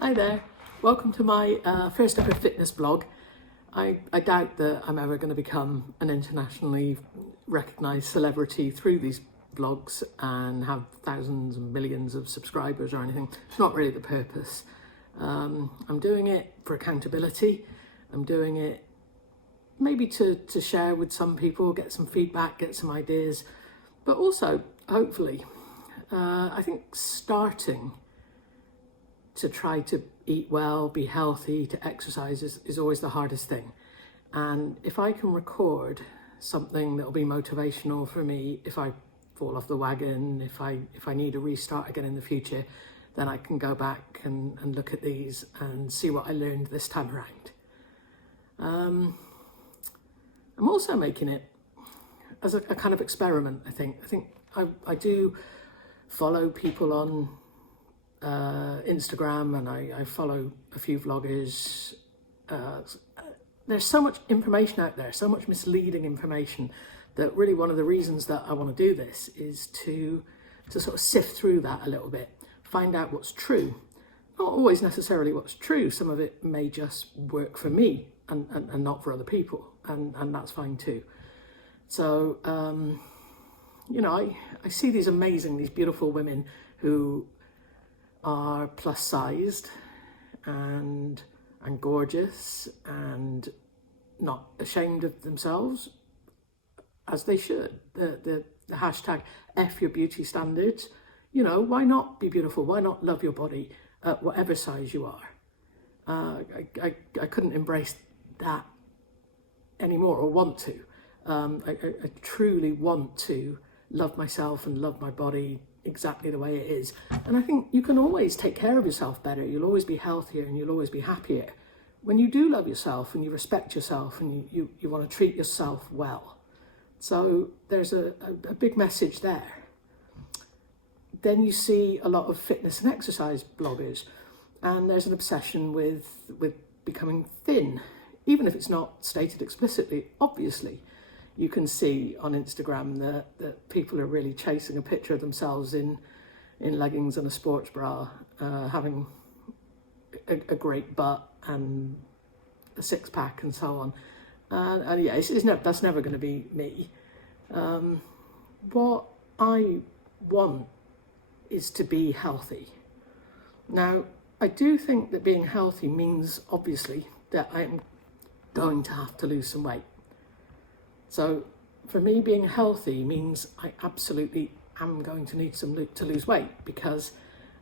Hi there, welcome to my first ever fitness blog. I doubt that I'm ever going to become an internationally recognised celebrity through these blogs and have thousands and millions of subscribers or anything. It's not really the purpose. I'm doing it for accountability. I'm doing it maybe to share with some people, get some feedback, get some ideas, but also, hopefully, I think starting to try to eat well, be healthy, to exercise is always the hardest thing. And if I can record something that'll be motivational for me, if I fall off the wagon, if I need a restart again in the future, then I can go back and look at these and see what I learned this time around. I'm also making it as a kind of experiment, I think. I do follow people on Instagram, and I follow a few vloggers. There's so much information out there, so much misleading information, that really one of the reasons that I want to do this is to sort of sift through that a little bit, find out what's true. Not always necessarily what's true, some of it may just work for me and not for other people, and that's fine too. So, I see these beautiful women who are plus sized and gorgeous and not ashamed of themselves, as they should. The hashtag F your beauty standards. Why not be beautiful? Why not love your body at whatever size you are? I couldn't embrace that anymore, or want to. I truly want to love myself and love my body exactly the way it is. And I think you can always take care of yourself better. You'll always be healthier and you'll always be happier when you do love yourself and you respect yourself and you want to treat yourself well. So there's a big message there. Then you see a lot of fitness and exercise bloggers, and there's an obsession with becoming thin, even if it's not stated explicitly. Obviously, you can see on Instagram that people are really chasing a picture of themselves in leggings and a sports bra, having a great butt and a six-pack and so on. And yeah, that's never going to be me. What I want is to be healthy. Now, I do think that being healthy means, obviously, that I am going to have to lose some weight. So for me, being healthy means I absolutely am going to need to lose weight, because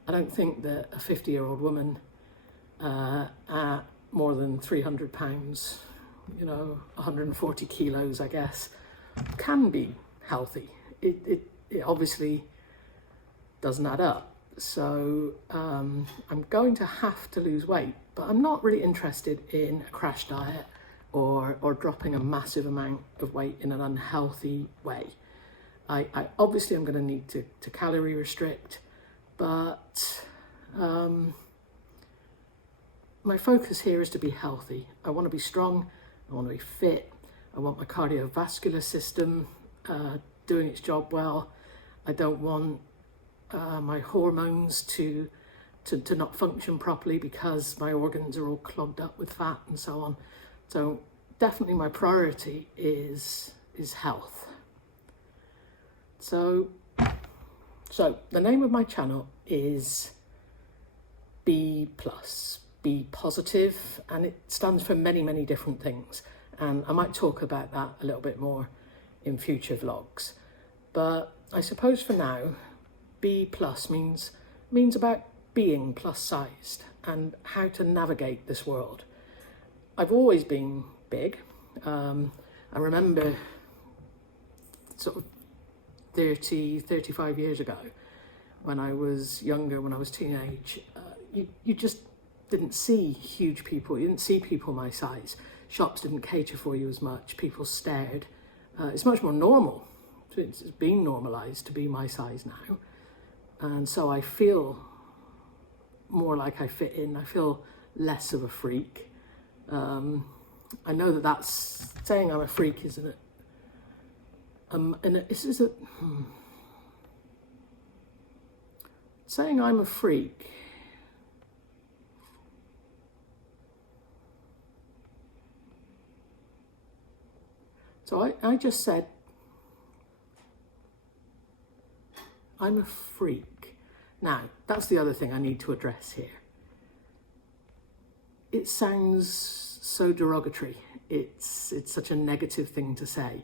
I don't think that a 50-year-old woman at more than 300 pounds, 140 kilos, I guess, can be healthy. It obviously doesn't add up. So I'm going to have to lose weight, but I'm not really interested in a crash diet or dropping a massive amount of weight in an unhealthy way. I obviously am going to need to calorie restrict, but my focus here is to be healthy. I want to be strong, I want to be fit, I want my cardiovascular system doing its job well. I don't want my hormones to not function properly because my organs are all clogged up with fat and so on. So definitely my priority is health. So the name of my channel is B+, be positive, and it stands for many, many different things. And I might talk about that a little bit more in future vlogs. But I suppose for now, B+ means about being plus sized and how to navigate this world. I've always been big. I remember sort of 35 years ago, when I was younger, when I was teenage, you just didn't see huge people. You didn't see people my size. Shops didn't cater for you as much. People stared. It's much more normal. It's being normalised to be my size now. And so I feel more like I fit in. I feel less of a freak. I know that that's saying I'm a freak, isn't it? Saying I'm a freak So I just said, I'm a freak. Now, that's the other thing I need to address here. It sounds so derogatory. It's such a negative thing to say.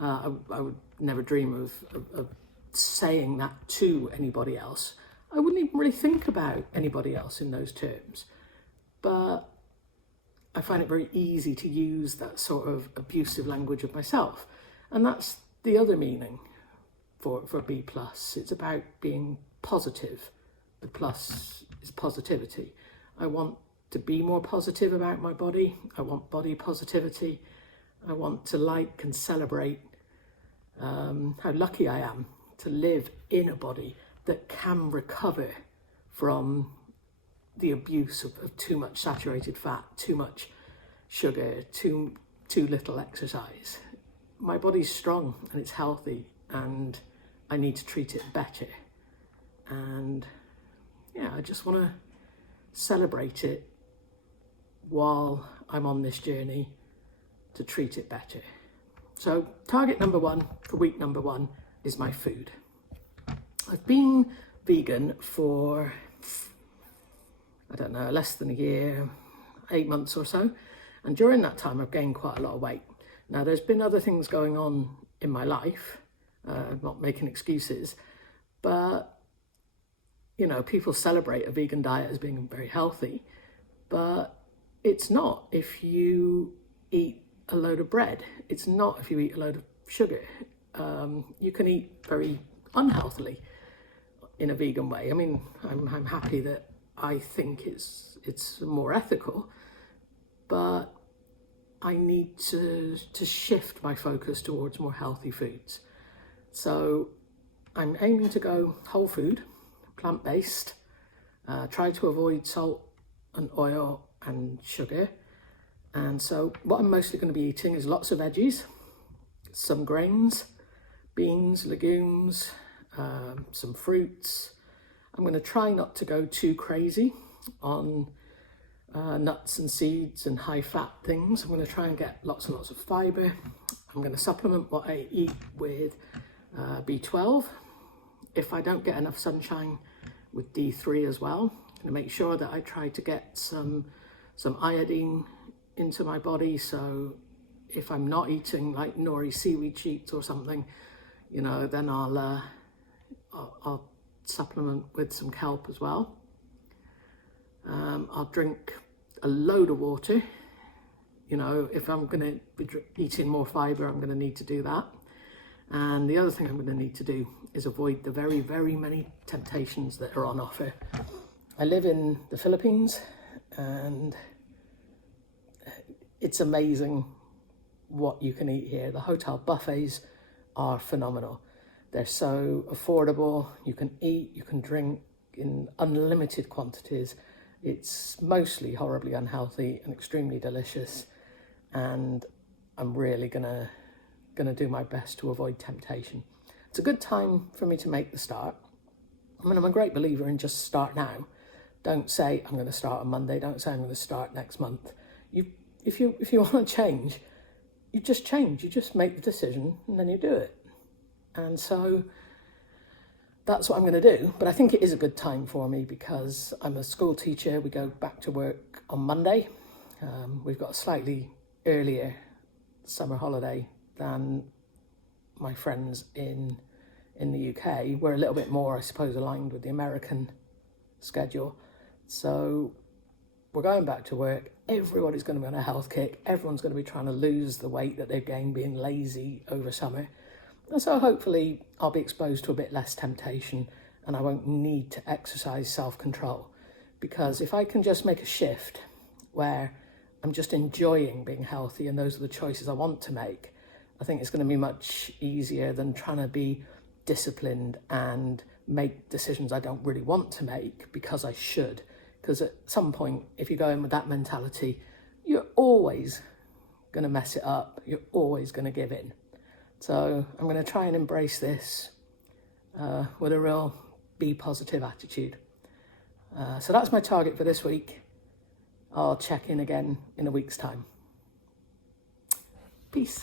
I would never dream of saying that to anybody else. I wouldn't even really think about anybody else in those terms. But I find it very easy to use that sort of abusive language of myself. And that's the other meaning for B+. It's about being positive. The plus is positivity. I want to be more positive about my body. I want body positivity. I want to like and celebrate how lucky I am to live in a body that can recover from the abuse of too much saturated fat, too much sugar, too little exercise. My body's strong and it's healthy, and I need to treat it better. And yeah, I just want to celebrate it while I'm on this journey to treat it better. So target number 1 for week number 1 is my food. I've been vegan for, I don't know, less than a year, 8 months or so. And during that time, I've gained quite a lot of weight. Now, there's been other things going on in my life. I'm not making excuses, but, you know, people celebrate a vegan diet as being very healthy, but it's not if you eat a load of bread. It's not if you eat a load of sugar. You can eat very unhealthily in a vegan way. I mean, I'm happy that I think it's more ethical, but I need to shift my focus towards more healthy foods. So I'm aiming to go whole food, plant-based, try to avoid salt and oil and sugar. And so what I'm mostly going to be eating is lots of veggies, some grains, beans, legumes, some fruits. I'm going to try not to go too crazy on nuts and seeds and high fat things. I'm going to try and get lots and lots of fibre. I'm going to supplement what I eat with B12. If I don't get enough sunshine, with D3 as well. I'm going to make sure that I try to get some iodine into my body, so if I'm not eating like nori seaweed sheets or something, you know, then I'll supplement with some kelp as well. I'll drink a load of water. You know, if I'm going to be eating more fibre, I'm going to need to do that. And the other thing I'm going to need to do is avoid the very, very many temptations that are on offer. I live in the Philippines, and it's amazing what you can eat here. The hotel buffets are phenomenal. They're so affordable. You can eat, you can drink in unlimited quantities. It's mostly horribly unhealthy and extremely delicious. And I'm really gonna do my best to avoid temptation. It's a good time for me to make the start. I mean, I'm a great believer in just start now. Don't say I'm going to start on Monday. Don't say I'm going to start next month. If you want to change, you just change. You just make the decision and then you do it. And so that's what I'm going to do. But I think it is a good time for me because I'm a school teacher. We go back to work on Monday. We've got a slightly earlier summer holiday than my friends in the UK. We're a little bit more, I suppose, aligned with the American schedule. So we're going back to work. Everybody's going to be on a health kick. Everyone's going to be trying to lose the weight that they've gained being lazy over summer. And so hopefully I'll be exposed to a bit less temptation and I won't need to exercise self-control. Because if I can just make a shift where I'm just enjoying being healthy and those are the choices I want to make, I think it's going to be much easier than trying to be disciplined and make decisions I don't really want to make because I should. Because at some point, if you go in with that mentality, you're always going to mess it up. You're always going to give in. So I'm going to try and embrace this with a real be positive attitude. So that's my target for this week. I'll check in again in a week's time. Peace.